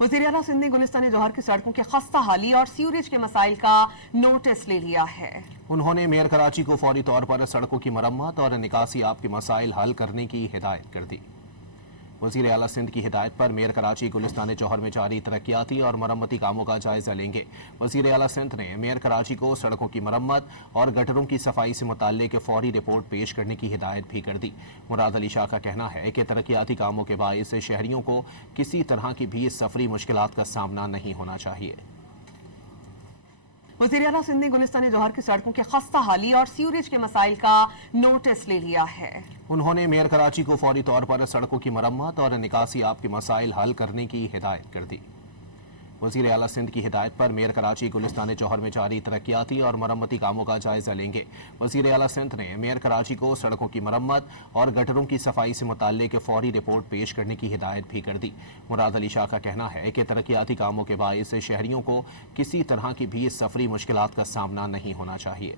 वज़ीर आला सिंध ने गुलिस्तान जौहर की सड़कों की खस्ता हाली और सीवरेज के मसाइल का नोटिस ले लिया है। उन्होंने मेयर कराची को फौरी तौर पर सड़कों की मरम्मत और निकासी आप के मसाइल हल करने की हिदायत कर दी। वज़ीर आला सिंध की हिदायत पर मेयर कराची गुलिस्तान जौहर में जारी तरक्याती और मरम्मती कामों का जायजा लेंगे। वज़ीर आला सिंध ने मेयर कराची को सड़कों की मरम्मत और गटरों की सफाई से मुताल्लिक़ फौरी रिपोर्ट पेश करने की हिदायत भी कर दी। मुराद अली शाह का कहना है कि तरक्याती कामों के बाइस शहरियों को किसी तरह की भी सफरी मुश्किलात का सामना नहीं होना चाहिए। वज़ीर आला सिंध ने गुलिस्तान जौहर की सड़कों की खस्ता हाली और सीवरेज के मसाइल का नोटिस ले लिया है। उन्होंने मेयर कराची को फौरी तौर पर सड़कों की मरम्मत और निकासी आप के मसाइल हल करने की हिदायत कर दी। वज़ीर आला सिंध की हिदायत पर मेयर कराची गुलिस्तान जौहर में जारी तरक्याती और मरम्मती कामों का जायजा लेंगे। वज़ीर आला सिंध ने मेयर कराची को सड़कों की मरम्मत और गटरों की सफाई से मुताल्लिक़ फौरी रिपोर्ट पेश करने की हिदायत भी कर दी। मुराद अली शाह का कहना है कि तरक्याती कामों के बाइस शहरियों को किसी तरह की भी सफरी मुश्किलात का सामना नहीं होना चाहिए।